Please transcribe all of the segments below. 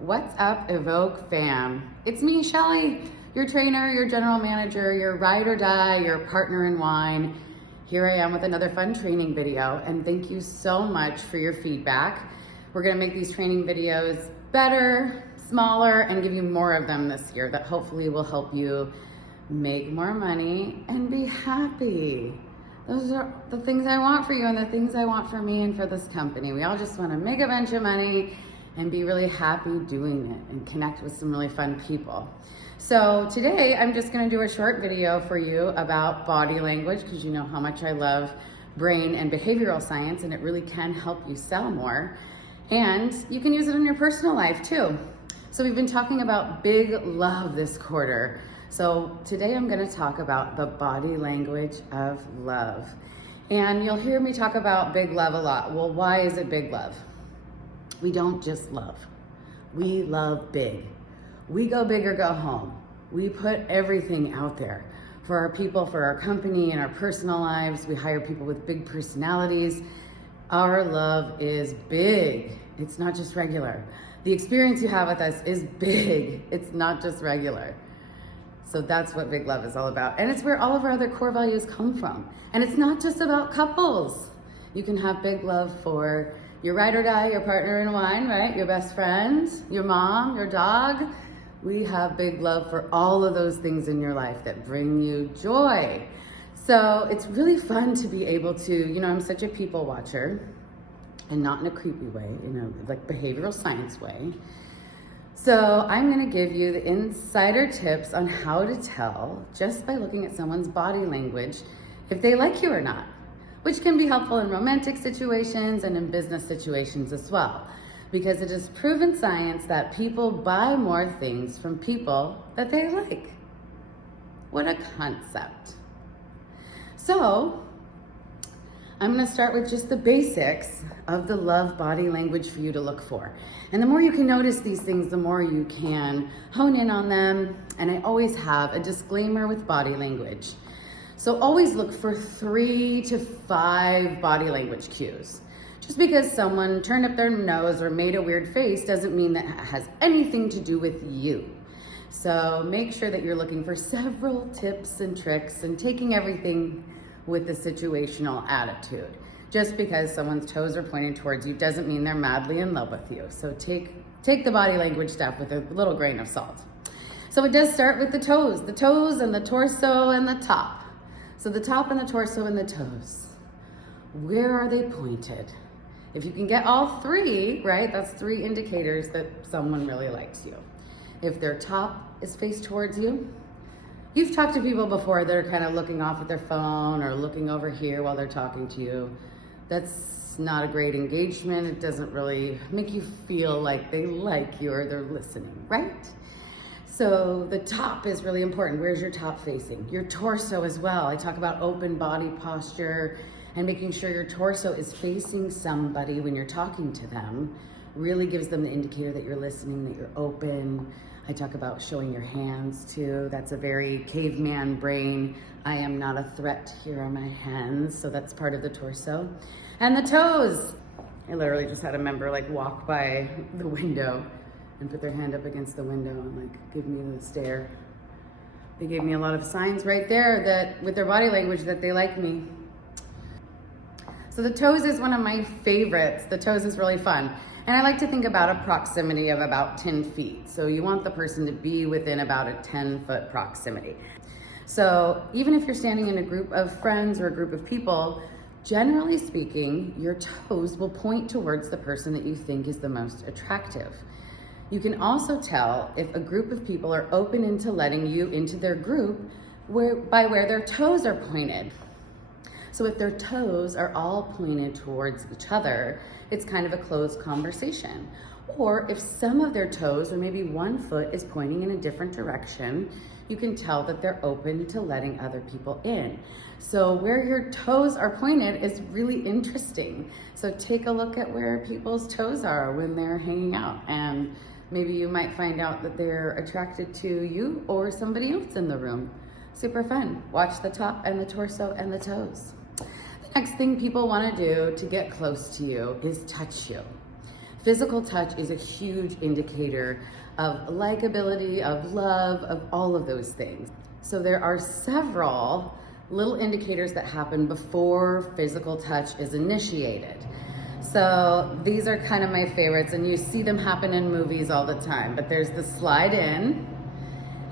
What's up, Evoke fam? It's me, Shelly, your trainer, your general manager, your ride or die, your partner in wine. Here I am with another fun training video, and thank you so much for your feedback. We're gonna make these training videos better, smaller, and give you more of them this year that hopefully will help you make more money and be happy. Those are the things I want for you and the things I want for me and for this company. We all just wanna make a bunch of money and be really happy doing it and connect with some really fun people. So today I'm just gonna do a short video for you about body language, because you know how much I love brain and behavioral science, and it really can help you sell more. And you can use it in your personal life too. So we've been talking about big love this quarter. So today I'm gonna talk about the body language of love. And you'll hear me talk about big love a lot. Well, why is it big love? We don't just love, we love big. We go big or go home. We put everything out there for our people, for our company, and our personal lives. We hire people with big personalities. Our love is big. It's not just regular. The experience you have with us is big. It's not just regular. So that's what big love is all about. And it's where all of our other core values come from. And it's not just about couples. You can have big love for your ride or die, your partner in wine, right? Your best friend, your mom, your dog. We have big love for all of those things in your life that bring you joy. So it's really fun to be able to, I'm such a people watcher, and not in a creepy way, like behavioral science way. So I'm gonna give you the insider tips on how to tell just by looking at someone's body language if they like you or not, which can be helpful in romantic situations and in business situations as well, because it is proven science that people buy more things from people that they like. What a concept. So I'm gonna start with just the basics of the love body language for you to look for. And the more you can notice these things, the more you can hone in on them. And I always have a disclaimer with body language. So always look for 3 to 5 body language cues. Just because someone turned up their nose or made a weird face doesn't mean that it has anything to do with you. So make sure that you're looking for several tips and tricks and taking everything with a situational attitude. Just because someone's toes are pointing towards you doesn't mean they're madly in love with you. So take the body language stuff with a little grain of salt. So it does start with the toes and the torso and the top. So the top and the torso and the toes. Where are they pointed? If you can get all 3, right, that's 3 indicators that someone really likes you. If their top is faced towards you, you've talked to people before that are kind of looking off at their phone or looking over here while they're talking to you. That's not a great engagement. It doesn't really make you feel like they like you or they're listening, right? So the top is really important. Where's your top facing? Your torso as well. I talk about open body posture and making sure your torso is facing somebody when you're talking to them. Really gives them the indicator that you're listening, that you're open. I talk about showing your hands too. That's a very caveman brain. I am not a threat, here are my hands. So that's part of the torso. And the toes. I literally just had a member walk by the window and put their hand up against the window and give me the stare. They gave me a lot of signs right there that with their body language that they like me. So the toes is one of my favorites. The toes is really fun. And I like to think about a proximity of about 10 feet. So you want the person to be within about a 10-foot proximity. So even if you're standing in a group of friends or a group of people, generally speaking, your toes will point towards the person that you think is the most attractive. You can also tell if a group of people are open into letting you into their group by where their toes are pointed. So if their toes are all pointed towards each other, it's kind of a closed conversation. Or if some of their toes, or maybe one foot, is pointing in a different direction, you can tell that they're open to letting other people in. So where your toes are pointed is really interesting. So take a look at where people's toes are when they're hanging out, and maybe you might find out that they're attracted to you or somebody else in the room. Super fun. Watch the top and the torso and the toes. The next thing people want to do to get close to you is touch you. Physical touch is a huge indicator of likability, of love, of all of those things. So there are several little indicators that happen before physical touch is initiated. So these are kind of my favorites, and you see them happen in movies all the time, but there's the slide in.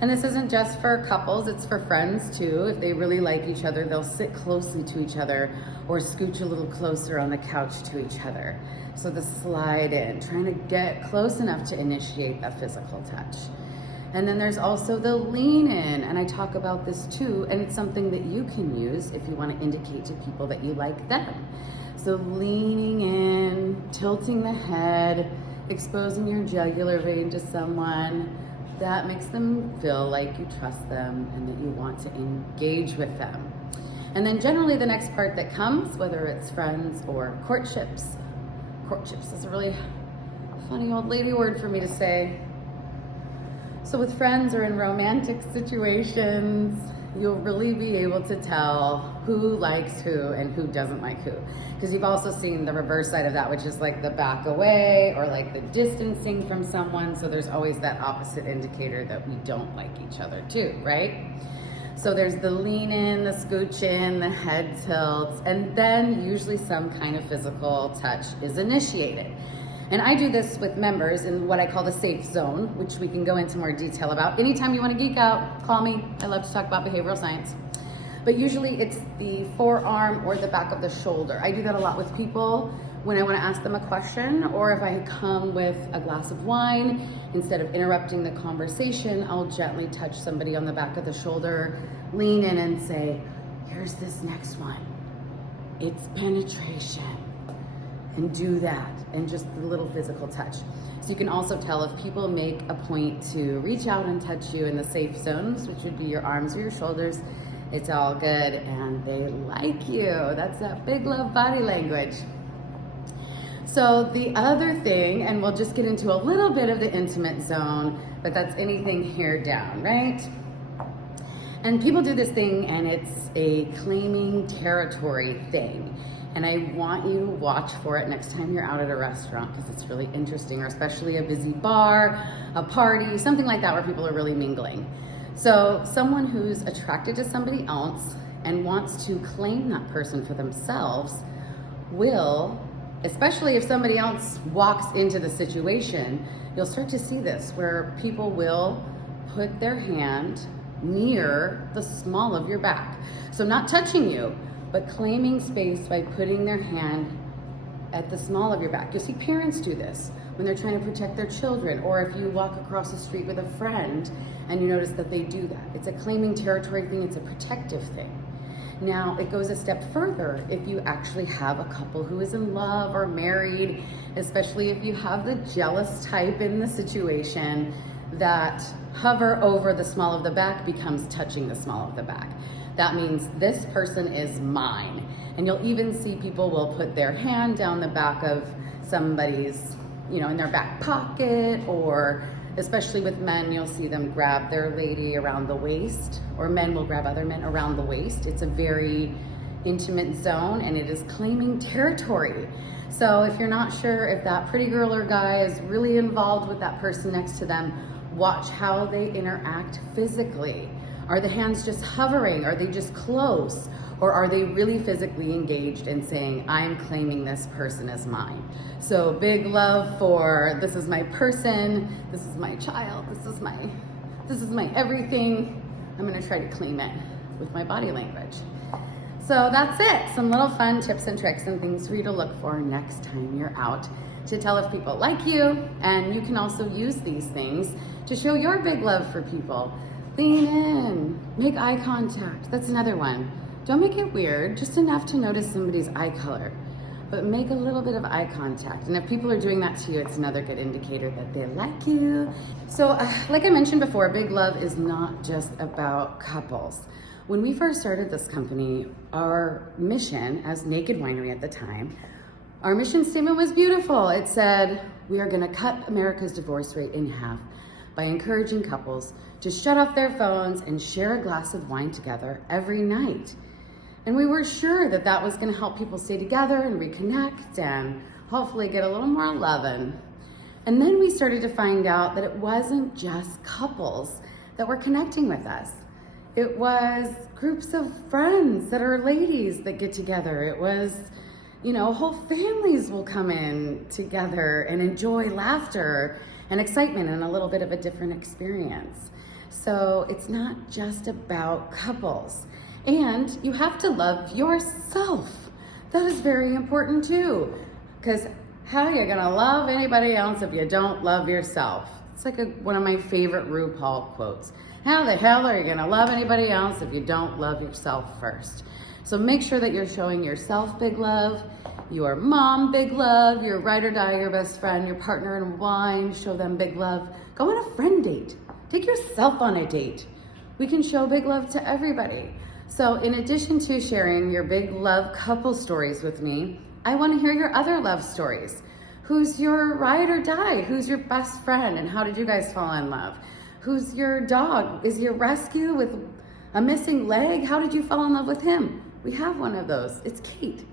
And this isn't just for couples, it's for friends too. If they really like each other, they'll sit closely to each other or scooch a little closer on the couch to each other. So the slide in, trying to get close enough to initiate that physical touch. And then there's also the lean in, and I talk about this too, and it's something that you can use if you want to indicate to people that you like them. So leaning in, tilting the head, exposing your jugular vein to someone, that makes them feel like you trust them and that you want to engage with them. And then generally the next part that comes, whether it's friends or courtships is a really funny old lady word for me to say. So with friends or in romantic situations, you'll really be able to tell who likes who and who doesn't like who. Because you've also seen the reverse side of that, which is like the back away or like the distancing from someone. So there's always that opposite indicator that we don't like each other too, right? So there's the lean in, the scooch in, the head tilts, and then usually some kind of physical touch is initiated. And I do this with members in what I call the safe zone, which we can go into more detail about. Anytime you want to geek out, call me. I love to talk about behavioral science. But usually it's the forearm or the back of the shoulder. I do that a lot with people when I want to ask them a question, or if I come with a glass of wine, instead of interrupting the conversation, I'll gently touch somebody on the back of the shoulder, lean in and say, here's this next one. It's penetration. And do that, and just a little physical touch. So you can also tell if people make a point to reach out and touch you in the safe zones, which would be your arms or your shoulders, it's all good and they like you. That's that big love body language. So the other thing, and we'll just get into a little bit of the intimate zone, but that's anything here down, right? And people do this thing and it's a claiming territory thing. And I want you to watch for it next time you're out at a restaurant, because it's really interesting, or especially a busy bar, a party, something like that where people are really mingling. So someone who's attracted to somebody else and wants to claim that person for themselves will, especially if somebody else walks into the situation, you'll start to see this where people will put their hand near the small of your back. So not touching you, but claiming space by putting their hand at the small of your back. You'll see parents do this when they're trying to protect their children, or if you walk across the street with a friend and you notice that they do that. It's a claiming territory thing, it's a protective thing. Now, it goes a step further if you actually have a couple who is in love or married, especially if you have the jealous type in the situation, that hover over the small of the back becomes touching the small of the back. That means this person is mine. And you'll even see people will put their hand down the back of somebody's, in their back pocket, or especially with men, you'll see them grab their lady around the waist, or men will grab other men around the waist. It's a very intimate zone and it is claiming territory. So if you're not sure if that pretty girl or guy is really involved with that person next to them, watch how they interact physically. Are the hands just hovering? Are they just close? Or are they really physically engaged and saying, I'm claiming this person as mine? So big love for, this is my person, this is my child, this is my everything. I'm gonna try to claim it with my body language. So that's it. Some little fun tips and tricks and things for you to look for next time you're out to tell if people like you. And you can also use these things to show your big love for people. Lean in, make eye contact. That's another one. Don't make it weird, just enough to notice somebody's eye color, but make a little bit of eye contact. And if people are doing that to you, it's another good indicator that they like you. So like I mentioned before, Big Love is not just about couples. When we first started this company, our mission as Naked Winery at the time, our mission statement was beautiful. It said, we are gonna cut America's divorce rate in half by encouraging couples to shut off their phones and share a glass of wine together every night. And we were sure that that was gonna help people stay together and reconnect and hopefully get a little more lovin'. And then we started to find out that it wasn't just couples that were connecting with us. It was groups of friends that are ladies that get together. It was, whole families will come in together and enjoy laughter and excitement and a little bit of a different experience. So it's not just about couples. And you have to love yourself. That is very important too. Because how are you gonna love anybody else if you don't love yourself? It's like one of my favorite RuPaul quotes. How the hell are you gonna love anybody else if you don't love yourself first? So make sure that you're showing yourself big love, your mom big love, your ride or die, your best friend, your partner in wine, show them big love. Go on a friend date. Take yourself on a date. We can show big love to everybody. So in addition to sharing your big love couple stories with me, I want to hear your other love stories. Who's your ride or die? Who's your best friend? And how did you guys fall in love? Who's your dog? Is your rescue with a missing leg? How did you fall in love with him? We have one of those. It's Kate,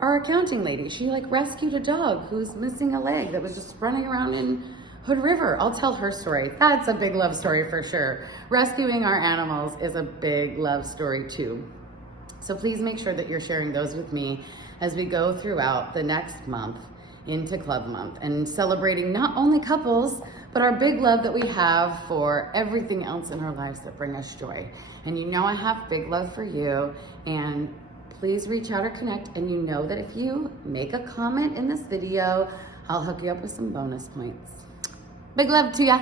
our accounting lady. She rescued a dog who's missing a leg that was just running around in Hood River. I'll tell her story. That's a big love story for sure. Rescuing our animals is a big love story too. So please make sure that you're sharing those with me as we go throughout the next month into Club Month and celebrating not only couples, but our big love that we have for everything else in our lives that bring us joy. And I have big love for you, and please reach out or connect. And you know that if you make a comment in this video, I'll hook you up with some bonus points. Big love to ya.